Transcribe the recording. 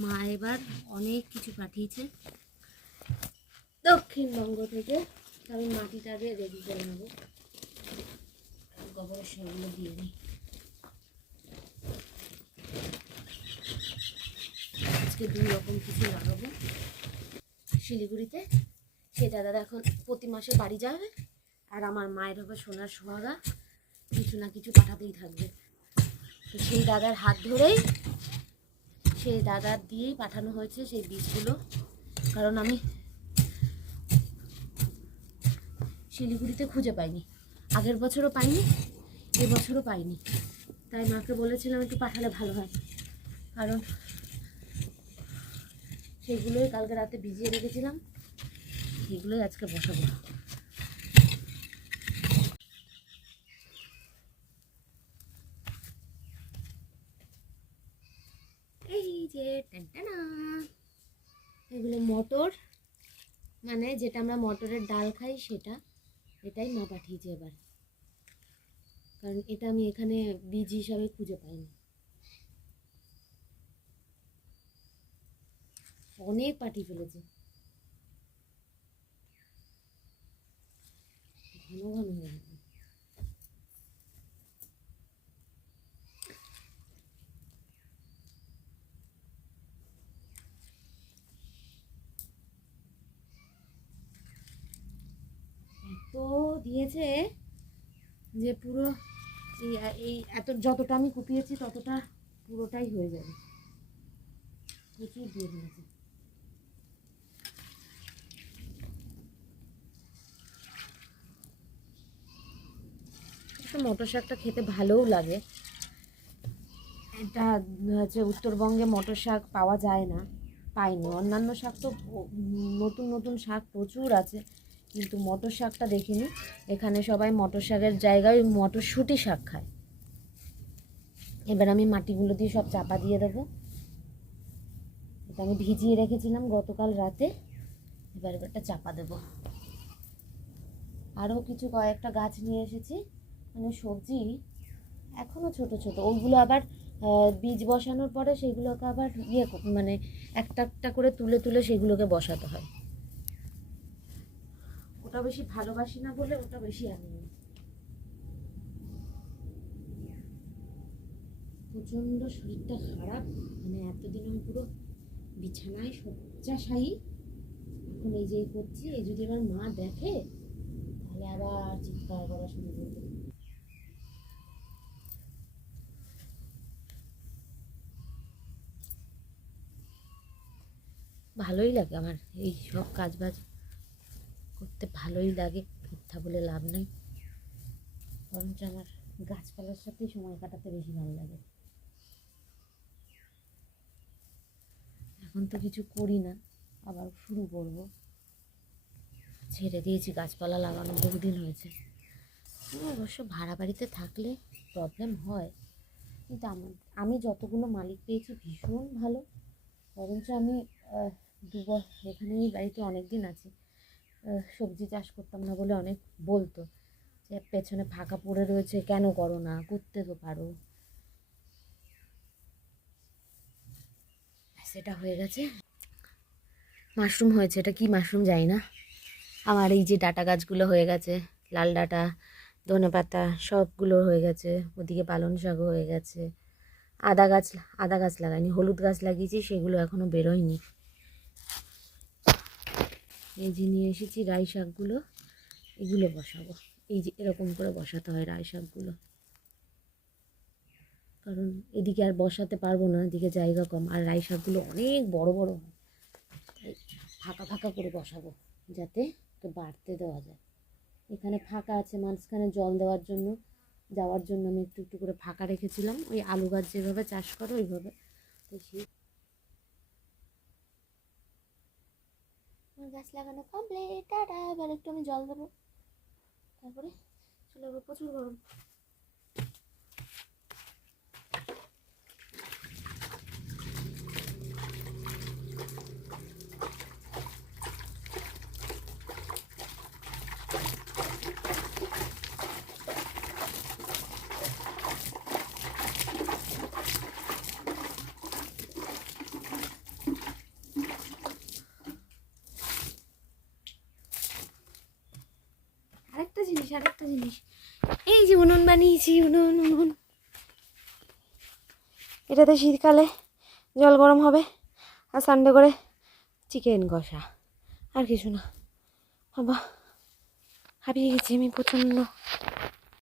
মা এবার অনেক কিছু পাঠিয়েছে দক্ষিণবঙ্গ থেকে। আমি মাটিটা আগে রেডি করে নেবো, গোবরের সারগুলো দিয়ে নিই। আজকে 2 রকম কিছু লাগাবো শিলিগুড়িতে। সে দাদারা এখন প্রতি মাসে বাড়ি যাবে, আর আমার মায়ের হবে সোনার সোহাগা, কিছু না কিছু পাঠাতেই থাকবে। তো সেই দাদার হাত ধরেই, সেই দাদার দিয়েই পাঠানো হয়েছে সেই বীজগুলো। কারণ আমি শিলিগুড়িতে খুঁজে পাইনি, আগের বছরও পাইনি, এবছরও পাইনি। তাই মাকে বলেছিলাম একটু পাঠালে ভালো হয়, কারণ সেইগুলোই কালকে রাতে ভিজিয়ে রেখেছিলাম, সেগুলোই আজকে বসাবো। এই যে টানটানা, এগুলো মটর, মানে যেটা আমরা মটরের ডাল খাই সেটা, এটাই মা পাঠিয়েছে এবার। কারণ এটা আমি এখানে বীজ হিসাবে খুঁজে পাইনি। অনেক পাঠিয়ে ফেলেছে, ঘন ঘন হয়ে গেছে। এত দিয়েছে যে পুরো এই এত যতটা আমি কুপিয়েছি ততটা পুরোটাই হয়ে যাবে, প্রচুর দিয়ে দিয়েছে। মটর শাকটা খেতে ভালোও লাগে। এটা হচ্ছে উত্তরবঙ্গে মটর শাক পাওয়া যায় না, পাইনি। অন্যান্য শাক তো নতুন নতুন শাক প্রচুর আছে, কিন্তু মটর শাকটা দেখিনি। এখানে সবাই মটর শাকের জায়গায় মটরশুঁটি শাক খায়। এবার আমি মাটিগুলো দিয়ে সব চাপা দিয়ে দেবো। এটা আমি ভিজিয়ে রেখেছিলাম গতকাল রাতে, এবার এবারটা চাপা দেবো। আরও কিছু কয়েকটা গাছ নিয়ে এসেছি, মানে সবজি এখনও ছোট ছোট, ওগুলো আবার বীজ বসানোর পরে সেগুলোকে আবার মানে একটা একটা করে তুলে তুলে সেগুলোকে বসাতে হয়। ওটা বেশি ভালোবাসি না বলে ওটা বেশি আনি। প্রচণ্ড শরীরটা খারাপ, মানে এতদিন আমি পুরো বিছানায় শয্যাশায়ী, এখন এই যে করছি। এই যদি আমার মা দেখে তাহলে আবার চিৎকার করা শুরু করবে। ভালোই লাগে আমার এই সব কাজ বাজ করতে, ভালোই লাগে, মিথ্যা বলে লাভ নেই। বরঞ্চ আমার গাছপালার সাথেই সময় কাটাতে বেশি ভালো লাগে। এখন তো কিছু করি না, আবার শুরু করব। ছেড়ে দিয়েছি গাছপালা লাগানো, বহুদিন হয়েছে। অবশ্য ভাড়া বাড়িতে থাকলে প্রবলেম হয়, কিন্তু আমি যতগুলো মালিক পেয়েছি ভীষণ ভালো। বরঞ্চ আমি এখানে এই বাড়িতে অনেক দিন আছি, সবজি চাষ করতাম না বলে অনেক বলতো যে পেছনে ফাঁকা পড়ে রয়েছে, কেন করো না, করতে তো পারো। সেটা হয়ে গেছে। মাশরুম হয়েছে, এটা কি মাশরুম জানি না। আমার এই যে ডাঁটা গাছগুলো হয়ে গেছে, লাল ডাঁটা, ধনেপাতা সবগুলো হয়ে গেছে। ওদিকে পালং শাকও হয়ে গেছে। আদা গাছ লাগাইনি, হলুদ গাছ লাগিয়েছি, সেগুলো এখনও বেরোয়নি। এই যে নিয়ে এসেছি রাই শাকগুলো, এগুলো বসাবো। এই যে এরকম করে বসাতে হয় রাই শাকগুলো, কারণ এদিকে আর বসাতে পারবো না, এদিকে জায়গা কম, আর রাই শাকগুলো অনেক বড় বড় হয়। ফাঁকা ফাঁকা করে বসাবো যাতে তো বাড়তে দেওয়া যায়। এখানে ফাঁকা আছে, মাঝখানে জল দেওয়ার জন্য যাওয়ার জন্য আমি একটু একটু করে ফাঁকা রেখেছিলাম, ওই আলু গাছ যেভাবে চাষ করো ওইভাবে। তো সেই গাছ লাগানো কমপ্লিট, টাটা। এবার একটু আমি জল দেবো, তারপরে চলে যাবো। প্রচুর গরম। আর একটা জিনিস, এই যে উনুন বানিয়েছি, উনুন উনুন। এটাতে শীতকালে জল গরম হবে আর সানডে করে চিকেন কষা, আর কিছু না। বাবা হাঁপিয়ে গেছি আমি প্রচণ্ড।